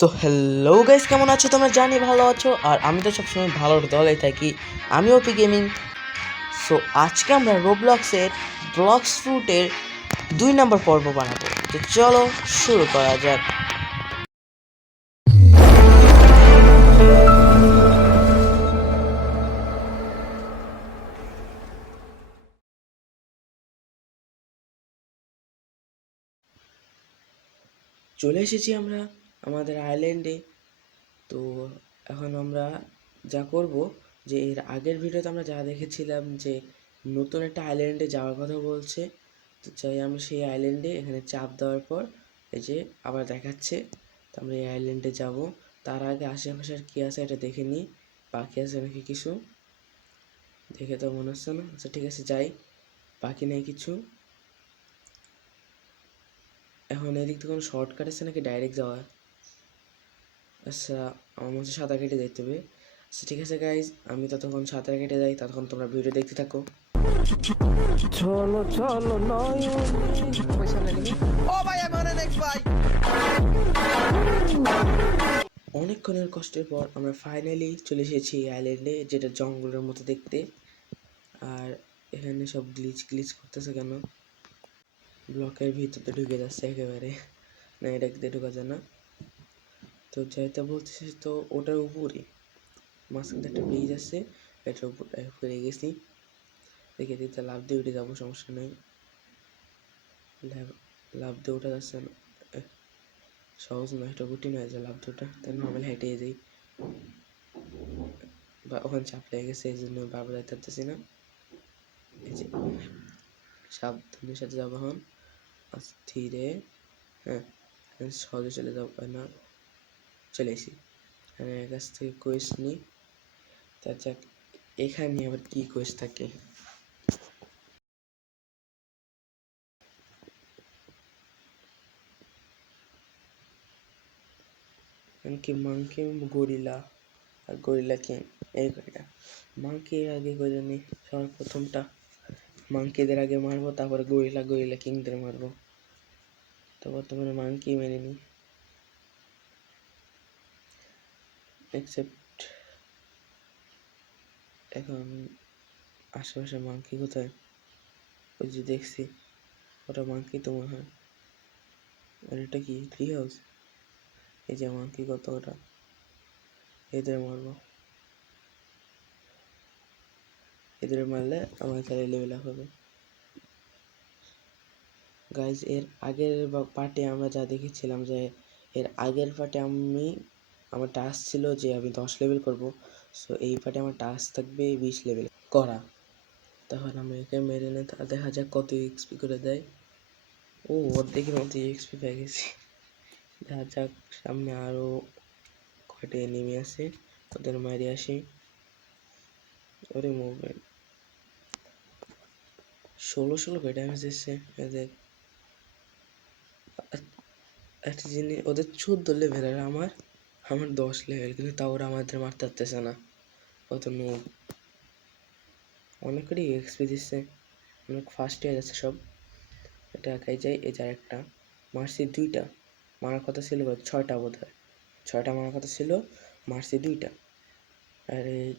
So hello guys, কেমন আছো? তোমরা জানি ভালো আছো, আর আমি তো সবসময় ভালোর দলে থাকি। আমি ওপি গেমিং। সো আজকে আমরা রোবলক্সের ব্লক্স ফ্রুটের 2 নম্বর পর্ব বানাবো। তো চলো শুরু করা যাক। চলে এসেছি আমরা আমাদের আইল্যান্ডে। তো এখন আমরা যা করব, যে এর আগের ভিডিওতে আমরা যা দেখেছিলাম যে নতুন একটা আইল্যান্ডে যাওয়ার কথা বলছে। তো চাই আমরা সেই আইল্যান্ডে এখানে চাপ দেওয়ার পর এই যে আবার দেখাচ্ছে। তো আমরা এই আইল্যান্ডে যাব। তার আগে আশেপাশে আর কী আছে এটা দেখে নিই, বাকি আছে নাকি কিছু। দেখে তো মনে হচ্ছে না। আচ্ছা ঠিক আছে, যাই। বাকি নেই কিছু। এখন এদিক থেকে কোনো শর্টকাট আছে নাকি ডাইরেক্ট যাওয়া? আচ্ছা, আমার মনে হচ্ছে সাঁতার কেটে যেতে হবে। আচ্ছা ঠিক আছে গাইজ, আমি ততক্ষণ সাঁতার কেটে যাই, ততক্ষণ তোমরা ভিডিও দেখতে থাকো। চলো চলো ও ভাই আমি নেক্সট ভাই। অনেকক্ষণের কষ্টের পর আমরা ফাইনালি চলে এসেছি এই আইল্যান্ডে, যেটা জঙ্গলের মতো দেখতে। আর এখানে সব গ্লিচ করতেছে কেন? ব্লকের ভিতরে ঢুকে যাচ্ছে একেবারে। না, এটা দিয়ে ঢুকা যায় না। তো যাইতে বলতেছি তো ওটার উপরে মাঝখানে একটা ব্রিজ আছে, এটার উপরে গেছি। দেখে দিতে লাভ দিয়ে উঠে যাবো, সমস্যা নেই। লাভ দিয়ে ওঠা যাচ্ছে না, সহজ না, এটা কঠিন হয়ে যায় লাভ দিয়ে ওঠা। তাই নর্মাল হেঁটে যাই, বা ওখানে চাপ লেগে গেছে এই জন্য বারবার যাইতে পারতেছি না। এই যে সাবধানের সাথে যাবো এখন, ধীরে। হ্যাঁ, সহজে চলে যাবো না, চলে এসি। এর কাছ থেকে কোয়েস নিই। তা যাক, এখানে আবার কি কোয়েস থাকে? কি মাংকি, গরিলা আর গরিলা কিং, এই কয়টা। মাংকি আগে করে জানি, সবার প্রথমটা মাংকিদের আগে মারবো, তারপরে গরিলা কিংদের মারবো। তো বর্তমানে মাংকি মেনে নিই, এক্সেপ্ট। এখন আশেপাশে মাংকি কোথায়? ওই যে দেখছি, ওটা মাংকি তো মনে হয়। আর এটা কি ট্রি হাউস? এই যে মাংকি কত, ওটা এদের মারবো। এদের মারলে আমার খেলে লেভেল আপ হবে। গাইজ, এর আগের পার্টে আমরা যা দেখেছিলাম, যে এর আগের পার্টে আমার টাস্ক ছিল যে আমি 10 লেভেল করব। সো এই পার্টে আমার টাস্ক থাকবে 20 লেভেল করা। তখন আমি একে মেরে নিয়ে দেখা যাক কত এক্সপি করে দেয়। ও, অর্ধেকের মতো এক্সপি পেয়ে গেছি। দেখা যাক সামনে আরও কয়টা এনিমি আছে, ওদের মারি আসি। ওরে মুভমেন্ট 16 করে ড্যামেজ এসছে এদের। একটা জিনিস, ওদের 14 লেভেল আর আমার 10 লেভেল, কিন্তু তাও ওরা আমাদের মারতে পারতেছে না। কত নুব! অনেক করে এক্সপি দিচ্ছে, অনেক ফাস্ট হয়ে যাচ্ছে সব। এটা একাই যাই। এই যে একটা মারছি, 2টা মারার কথা ছিল, 6টা বোধ হয়। 6টা মারার কথা ছিল, মারছি 2টা। আর এই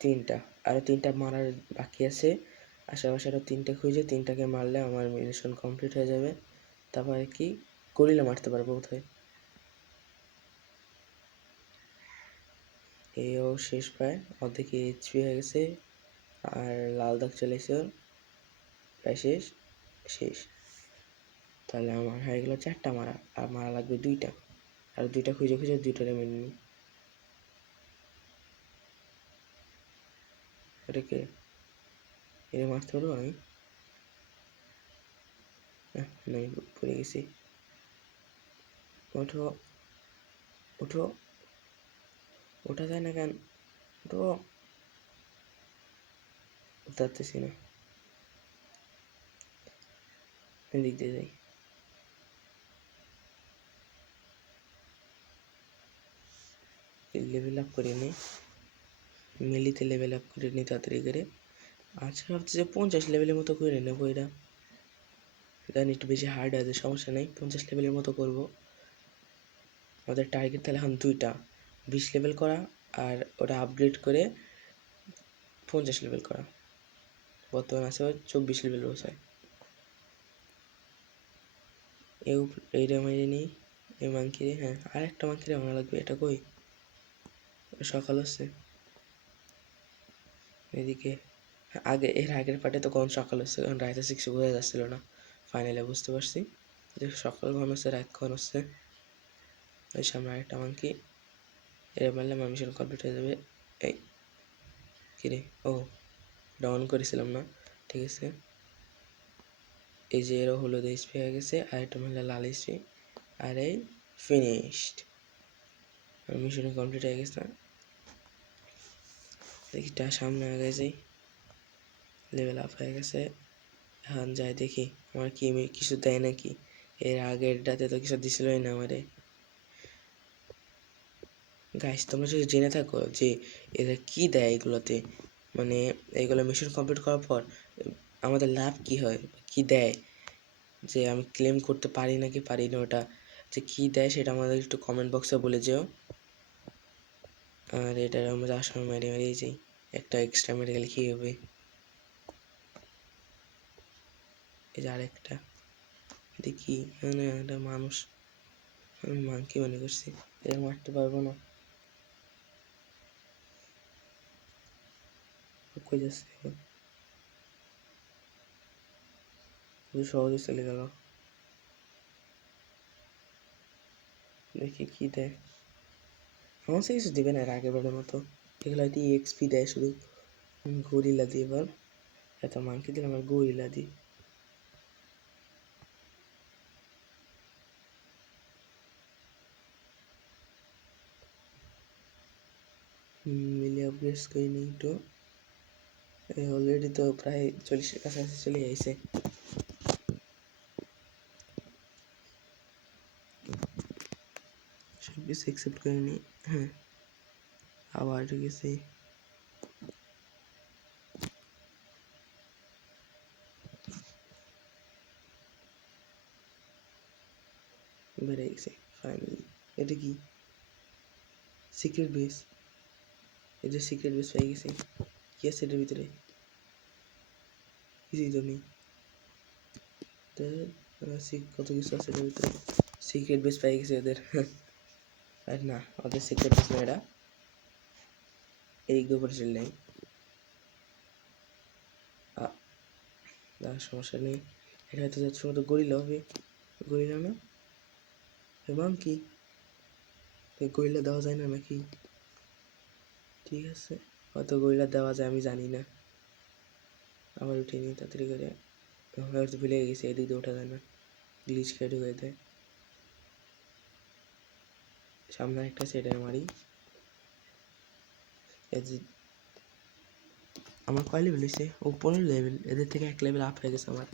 3টা, আরও 3টা মারার বাকি আছে। আশেপাশে আরও 3টে খুঁজে 3টাকে মারলে আমার মিশন কমপ্লিট হয়ে যাবে। তারপরে কি গরিলা মারতে পারবো বোধহয়। এও শেষ, প্রায় অর্ধেক এইচপি হয়ে গেছে। আর লাল দাগ চলে এসে প্রায় শেষ। তাহলে আমার হয়ে গেলো 4টা মারা, আর মারা লাগবে 2টা। আর 2টা খুঁজে 2টারে মেনে নিই। এটাকে এর মারতে পারবো আমি? আমি পড়ে গেছি। ওঠো, ওঠো, ওঠা যায় না কেন? ওঠো, উঠাতেছি না। এদিক দিয়ে যাই। লেভেল আপ করে নিই, মিলিতে লেভেল আপ করে নিই তাড়াতাড়ি করে। আজকে ভাবছি যে 50 লেভেলের মতো করে নেবো। এটা জানি একটু বেশি হার্ড আছে, সমস্যা নেই, 50 লেভেলের মতো করবো। আমাদের টার্গেট তাহলে এখন 2টা, 20 লেভেল করা আর ওটা আপগ্রেড করে 50 লেভেল করা। বর্তমান আছে 24 লেভেল বসায়। এইটা মাইরে নিই, এই মাংকিরে। হ্যাঁ, আর একটা মাংকিরে ভালো লাগবে। এটা কই? সকাল হচ্ছে এদিকে। আগে এর আগের পার্টে তো কখন সকাল হচ্ছে, কারণ রাইতে 6 বোঝা যাচ্ছিল না। ফাইনালে বুঝতে পারছি যে সকাল কখন হচ্ছে, রাত কখন হচ্ছে। ওই সামনে আরেকটা মাংকি, এর মারলে আমার মিশন কমপ্লিট হয়ে যাবে। এই কিরে, ও ডাউন করেছিলাম না, ঠিক আছে। এই যে এরও হলুদ এইচপি হয়ে গেছে, আর এটা মারলে লাল এইচপি, আর এই ফিনিশড। মিশন কমপ্লিট হয়ে গেছে। দেখিটা সামনে আগে যাই, লেভেল আপ হয়ে গেছে। এখন যাই দেখি আমার কি কিছু দেয় নাকি। এর আগেরটাতে তো কিছু দিছিলই না আমারে। গাইস, তোমরা যদি জেনে থাকো যে এদের কি দেয় এগুলোতে, মানে এইগুলো মিশন কমপ্লিট করার পর আমাদের লাভ কি হয়, কি দেয়, যে আমি ক্লেম করতে পারি নাকি পারি না, ওটা যে কি দেয় সেটা আমাদের একটু কমেন্ট বক্সে বলে যেও। আর এটা আমরা আসলে মারিয়ে যাই, একটা এক্সট্রা মেরে গেলে কী হবে। এই যে আরেকটা দেখি, মানে একটা মানুষ, আমি মাংকি মনে করছি, এটা মারতে পারবো না। কই যাচ্ছে এখন? সহজে চলে গেল। দেখি কি দেয়। আমার সে কিছু দেবে না এর আগেবারের মতো। এগুলো হয়তো এক্সপি দেয় শুধু। গরিলা দিয়ে এবার এত মাংকি দিলাম, আর গরিলা দিই। মিলে আপগ্রেড করে নিই একটু। অলরেডি তো প্রায় 40-এর কাছাকাছি চলে যাইছে। সব কিছু অ্যাকসেপ্ট করে নিই। হ্যাঁ, আবার গেছি। বেড়ে গেছে ফাইনালি। এটা কি? Secret base. এটা সিক্রেট বেস পেয়ে গেছি। কি আছে এটার ভিতরে? কিছুই তো নেই। কত কিছু আছে এটার ভিতরে। সিক্রেট বেস পেয়ে গেছে ওদের। আর না, ওদের সিক্রেট বেস না এটা, এই গোবর ছিল নাই। সমস্যা নেই। এটা হয়তো যাচ্ছে মতো গরিলা হবে। গরিলা না, মাংকি। গরিলা দেওয়া যায় না নাকি? ঠিক আছে, হয়তো গরিলা দেওয়া যায়, আমি জানি না। আবার উঠে নিই তাড়াতাড়ি করে। হয়তো ভুলে গেছি, এদিক দিয়ে ওঠা যায় না, গ্লিচ খেয়ে ঢুকে দেয়। সামনে একটা সেটার মারি। আমার কয় লেভেল হয়েছে? ও 15 লেভেল। এদের থেকে 1 লেভেল আপ হয়ে গেছে আমার।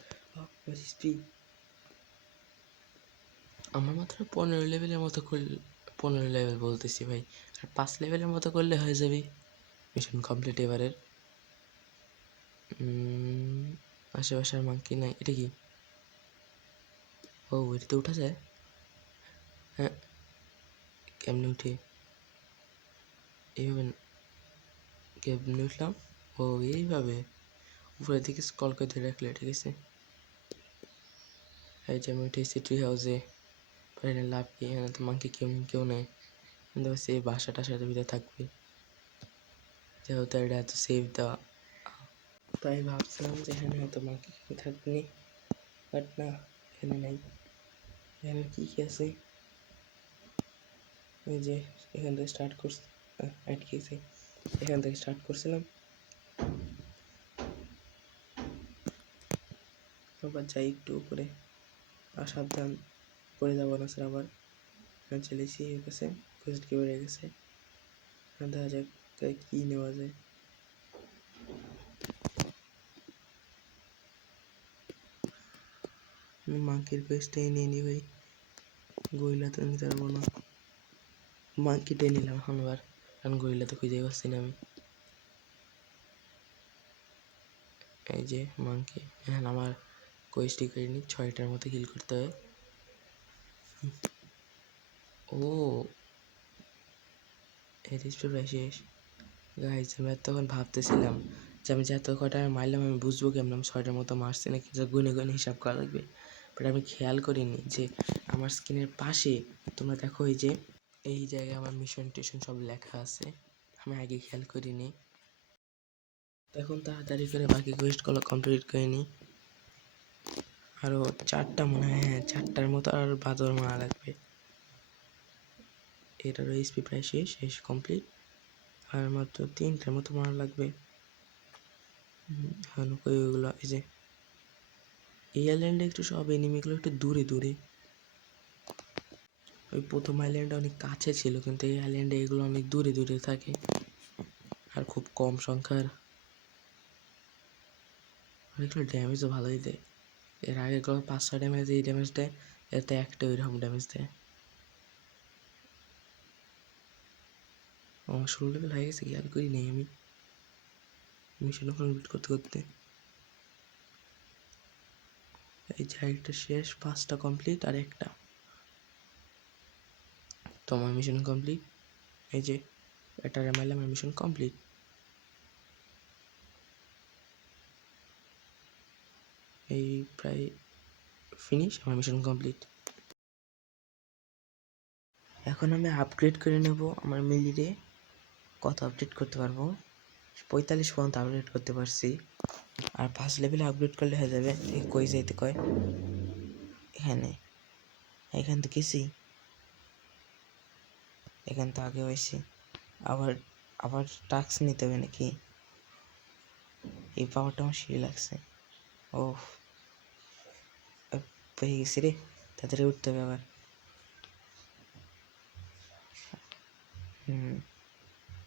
আমার মাত্র 15 লেভেলের মতো করলে, 15 লেভেল বলতেছি ভাই, আর 5 লেভেলের মতো করলে হয়ে যাবে মিশন কমপ্লিট এবারের। আশেপাশে আর মাংকি নাই। এটা কি? ও, এটাতে উঠা যায়? হ্যাঁ, কেমনে উঠে? এইভাবে কেমনে উঠলাম? ও এইভাবে উপরের দিকে স্ক্রল করে ধরে রাখলে, ঠিক আছে। এই যে আমি উঠেছি ট্রি হাউসে, পারি না লাভ কি, এখানে তো মাংকি কেউ নেই। কিন্তু এই বাসাটার সাথে ভিতরে থাকবে, যেহেতু এটা এত সেভ দেওয়া, তাই ভাবছিলাম যে এখানে হয়তো মাংকি থাকবে, বাট না, এখানে নাই। এখানে কী কী আছে? এই যে এখান থেকে স্টার্ট করছি, আটকেছি, এখান থেকে স্টার্ট করছিলাম। আবার যাই একটু উপরে, আর সাবধান পড়ে যাবো না স্যার। আবার চলেছি এর কাছে, কোয়েস্ট কি বেড়ে গেছে। দেখা যাক কী নেওয়া যায়। মাংকির কোয়েস্টটাই নিয়ে নি ভাই, গরিলা তো নিতে পারবো না। মাংকিটাই নিলাম এখন আবার, কারণ গরিলা তো খুঁজে পাচ্ছি না আমি। এই যে মাংকি, এখন আমার কোয়েস্টই করিনি, 6টার মতো কিল করতে হবে। ও এর স্পিড প্রায় শেষ। গাইজ আমি তখন ভাবতেছিলাম যে আমি যত কটা মারলাম আমি বুঝবো কেমন আমি 6টার মতো মারছি নাকি, যে গুনে গুনে হিসাব করা লাগবে। বাট আমি খেয়াল করিনি যে আমার স্ক্রিনের পাশে তোমরা দেখো এই জায়গায় আমার মিশন টিশন সব লেখা আছে, আমি আগে খেয়াল করিনি। এখন তাড়াতাড়ি করে বাকি কোয়েস্টগুলো কমপ্লিট করে নিই। আরও 4টা মনে হয়, হ্যাঁ 4টার মতো আর বাদর মারা লাগবে। এটারও স্পি প্রায় শেষ কমপ্লিট। আর মাত্র 3টার মতো মারা লাগবে। এখন ওইগুলো এই যে এই আইল্যান্ডে একটু সব এনিমিগুলো একটু দূরে দূরে, ওই প্রথম আইল্যান্ডে অনেক কাছে ছিল কিন্তু এই আইল্যান্ডে এগুলো অনেক দূরে দূরে থাকে আর খুব কম সংখ্যার। এগুলো ড্যামেজও ভালোই দেয়। এর আগে 5-6 ড্যামেজ এই ড্যামেজ দেয়, এতে একটা ওইরকম ড্যামেজ দেয়। আমার 16 লেভেল হয়ে গেছে, খেয়াল করি নেই আমি মিশন কমপ্লিট করতে করতে। এই যে একটা শেষ, 5টা কমপ্লিট আর একটা। তোমার মিশন কমপ্লিট। এই যে এটা মারলাম, আমার মিশন কমপ্লিট। এই প্রায় ফিনিশ, আমার মিশন কমপ্লিট। এখন আমি আপগ্রেড করে নেব আমার মিলিরে। কত আপডেট করতে পারবো? 45 পর্যন্ত আপগ্রেড করতে পারছি। আর 5 লেভেলে আপগ্রেড করলে হয়ে যাবে। কই যাইতে কয়? এখান তো গেছি, এখান তো আগে হয়েছি। আবার আবার টাস্ক নিতে হবে নাকি? এই পাওয়ারটা আমার সেই লাগছে। ও পেয়ে গেছি রে, তাড়াতাড়ি উঠতে হবে আবার।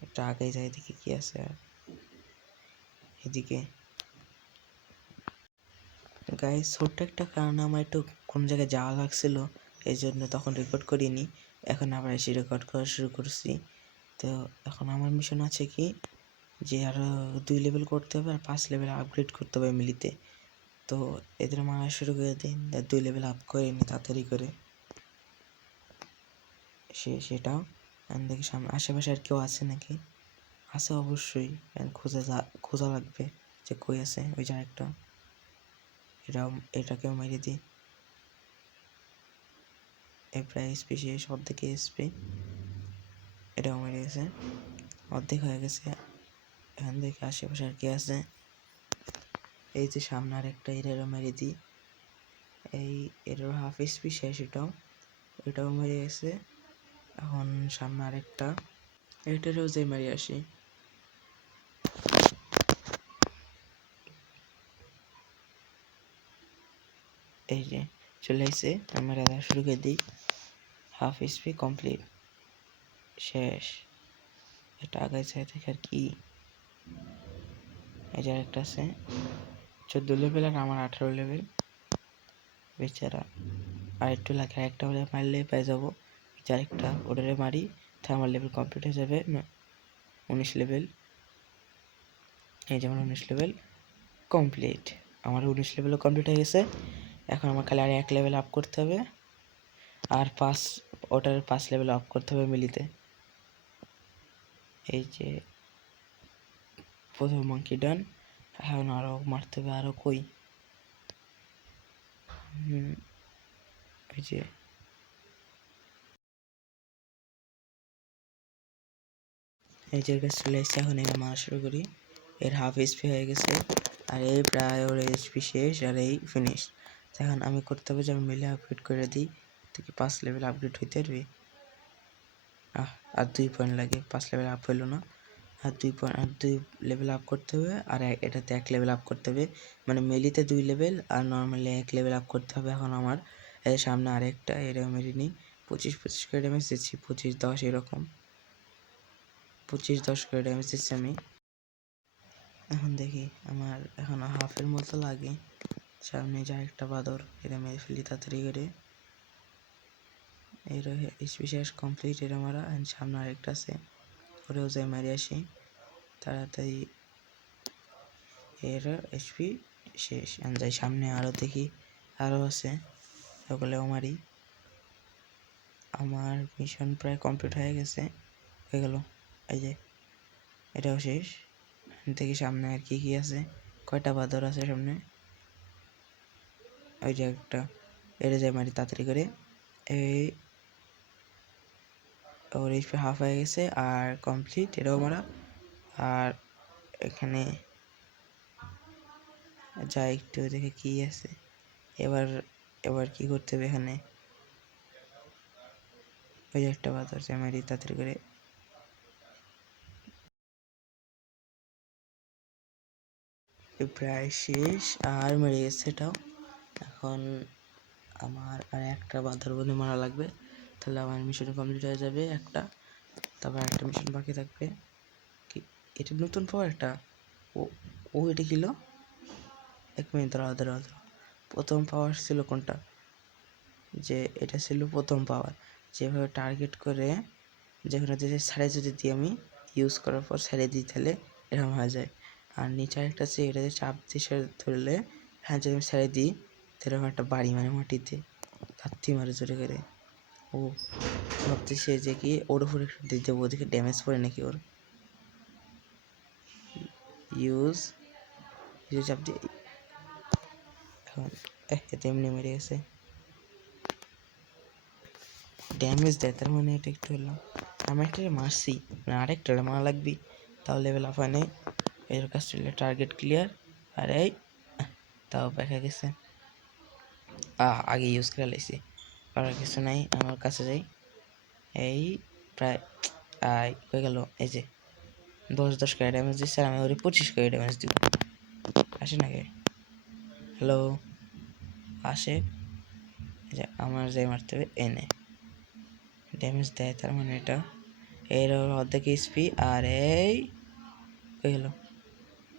একটু আগে যাই দেখি কি আছে। আর এদিকে গাইস ছোট্ট একটা কারণে আমার একটু কোন জায়গায় যাওয়া লাগছিল, এই জন্য তখন রেকর্ড করিনি। এখন আবার এসে রেকর্ড করা শুরু করছি। তো এখন আমার মিশন আছে কি যে আরও 2 লেভেল করতে হবে আর 5 লেভেল আপগ্রেড করতে হবে মিলিতে। তো এদের মারা শুরু করে দিন, 2 লেভেল আপ করে নি তাড়াতাড়ি করে। সেটাও দেখি সামনে আশেপাশে আর কেউ আছে নাকি। আছে অবশ্যই, খোঁজা লাগবে যে কই আছে। ওই যে একটা, এটাকেও মেরে দিই। এই প্রায় এসপি শেষ, অর্ধেক এসপি। এটাও মেরে গেছে, অর্ধেক হয়ে গেছে। এখান থেকে আশেপাশে আর কে আছে? এই যে সামনে আর একটা, এটারও মেরে দিই। এটারও হাফ এসপি শেষ, এটাও মেরে গেছে। এখন সামনে আরেকটা, এটারও যে মেরে আসি। এই যে চলে আসছে, আমরা রাধা শুরু করে দিই। হাফ এসপি কমপ্লিট, শেষ। এটা আগে চাই দেখে আর কি। এই যে আরেকটা আছে 14 লেভেল আর আমার 18 লেভেল। বেচারা আর একটু লাগে, একটা হলে মারলে পেয়ে যাবো। আরেকটা ওটারে মারি, তাহলে আমার লেভেল কমপ্লিট হয়ে যাবে। 19 লেভেল। এই যেমন 19 লেভেল কমপ্লিট, আমার 19 লেভেলও কমপ্লিট হয়ে গেছে। এখন আমার খালি আর 1 লেভেল আপ করতে হবে, আর ওটার 5 লেভেল আপ করতে হবে মিলিতে। এই যে প্রথম মাঙ্কি ডান। এখন আরও মারতে হবে, আরও কই। এই যে চলে এসছে। এখন এর মারা শুরু করি। এর হাফ এসপি হয়ে গেছে, আর এই প্রায় ওর এসপি শেষ, আর এই ফিনিশ। এখন আমি করতে হবে যে আমি মিলে আপগ্রেড করে দিই। তুই 5 লেভেল আপগ্রেড হইতে পারবি? আর 2 পয়েন্ট লাগে, 5 লেভেল আপ হইলো না। আর 2 লেভেল আপ করতে হবে, আর এটাতে 1 লেভেল আপ করতে হবে। মানে মেলিতে 2 লেভেল আর নর্মালি 1 লেভেল আপ করতে হবে। এখন আমার সামনে আরেকটা, এটা মেরে নিই। 25 করে ড্যামেজ দিচ্ছি, 25-10 এরকম। 25-10 করে ড্যামেজ দিচ্ছি আমি। এখন দেখি আমার এখন হাফের মতো লাগে। সামনে যা একটা বাদর, এটা মেরে ফেলি তাড়াতাড়ি করে। এর স্পেশাল কমপ্লিট, এটা মারা। সামনে আরেকটা আছে, ওরেও যাই মারি আসি তাড়াতাড়ি। এর এসপি শেষ। যাই সামনে, আরও দেখি আরও আছে, ওগুলোও মারি। আমার মিশন প্রায় কমপ্লিট হয়ে গেছে, হয়ে গেল। এই যে এটাও শেষ। দেখি সামনে আর কি কি আছে, কয়টা বাদর আছে সামনে। ওই যে একটা, এটা যায় মারি তাড়াতাড়ি করে। এই ওর এইচপি হাফ হয়ে গেছে আর কমপ্লিট, এটাও মারা। আর এখানে যা একটু দেখে কি আছে, এবার এবার কি করতে হবে এখানে। ওই যে একটা বাদর যায় মারি তাড়াতাড়ি করে। প্রায় শেষ, আর মেরে গেছে এটাও। এখন আমার আর একটা বাদর বনে মারা লাগবে, তাহলে আমার মিশন কমপ্লিট হয়ে যাবে একটা। তারপর একটা মিশন বাকি থাকবে। কি এটা নতুন পাওয়ার একটা? ও ও এটা ছিল, 1 মিনিট দাঁড়াও দাঁড়াও দাঁড়াও। প্রথম পাওয়ার ছিল কোনটা? যে এটা ছিল প্রথম পাওয়ার, যেভাবে টার্গেট করে যেখানে যদি সারে যদি দিই আমি ইউজ করার পর সারে দিই তাহলে এরকম হয়ে যায়। আর নিচে একটা আছে, এটাতে চাপ দিয়ে ধরলে হ্যাঁ যদি আমি সারে দিই তাহলে একটা বাড়ি মানে মাটিতে লাথি মারে জোরে করে। ও ভাবতেছে যে কি ওর উপরে দিয়ে দেবো, ওদিকে ড্যামেজ পড়ে নাকি ওর। ইউজ ইউজ চাপ দিয়ে এখন এতে এমনি মেরে গেছে, ড্যামেজ দেয়, তার মানে এটা একটু হলাম। আমি একটা মারছি, মানে আরেকটা মারা লাগবি, তাও লেভেল আপ হয় নাই। এর কাছ থেকে টার্গেট ক্লিয়ার। আর এই তাও দেখা গেছে আগে ইউজ করে লাইছি, আর কিছু নাই। আমার কাছে যাই, এই প্রায় হয়ে গেল। এই যে 10 করে ড্যামেজ দিচ্ছে, আমি ওরে 25 করে ড্যামেজ দিব। আসে নাকি? হ্যালো আসে? যে আমার যাই মারতে হবে, এনে ড্যামেজ দেয়, তার মানে এটা এর অর্ধেক এইচপি। আর এই হয়ে গেল,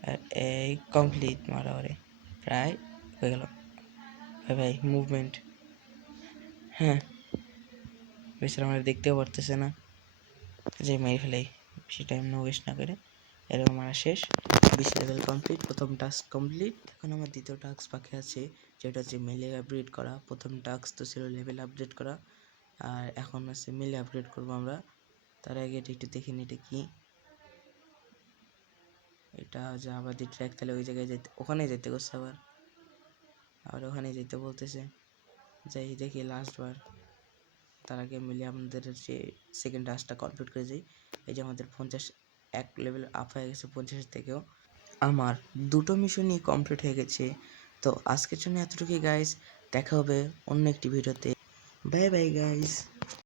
আর এই কমপ্লিট মারা ওরে প্রায় হয়ে গেল। ভাই ভাই মুভমেন্ট, হ্যাঁ বেচারা আমরা দেখতেও পারতেছে না, যে মেরে ফেলাই। বেশি টাইম না ওয়েস্ট না করে এরকম মারা শেষ। 20 লেভেল কমপ্লিট, প্রথম টাস্ক কমপ্লিট। এখন আমার দ্বিতীয় টাস্ক বাকি আছে, যেটা হচ্ছে মেলে আপগ্রেড করা। প্রথম টাস্ক তো ছিল লেভেল আপগ্রেড করা, আর এখন আছে মেলে আপগ্রেড করবো আমরা। তার আগে এটা একটু দেখে নিই এটা কি। এটা যে আবার দি ট্র্যাক, তাহলে ওই জায়গায় যেতে, ওখানে যেতে করছে আবার ওখানে যেতে বলতেছে। যাই দেখি লাস্টবার, তার আগে মিলে আমাদের যে সেকেন্ড টাস্কটা কমপ্লিট করে যাই। এই যে আমাদের 51 লেভেল আপ হয়ে গেছে 50 থেকেও। আমার দুটো মিশনই কমপ্লিট হয়ে গেছে। তো আজকের জন্য এতটুকুই গাইস, দেখা হবে অন্য একটি ভিডিওতে। Bye bye guys.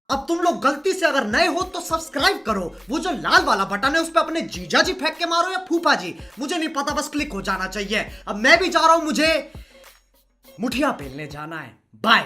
अब तुम लोग गलती से अगर नए हो तो सब्सक्राइब करो, वो जो लाल वाला बटन है उस पर अपने जीजा जी फेंक के मारो या फूफा जी, मुझे नहीं पता, बस क्लिक हो जाना चाहिए। अब मैं भी जा रहा हूं, मुझे मुठिया पेलने जाना है। बाय।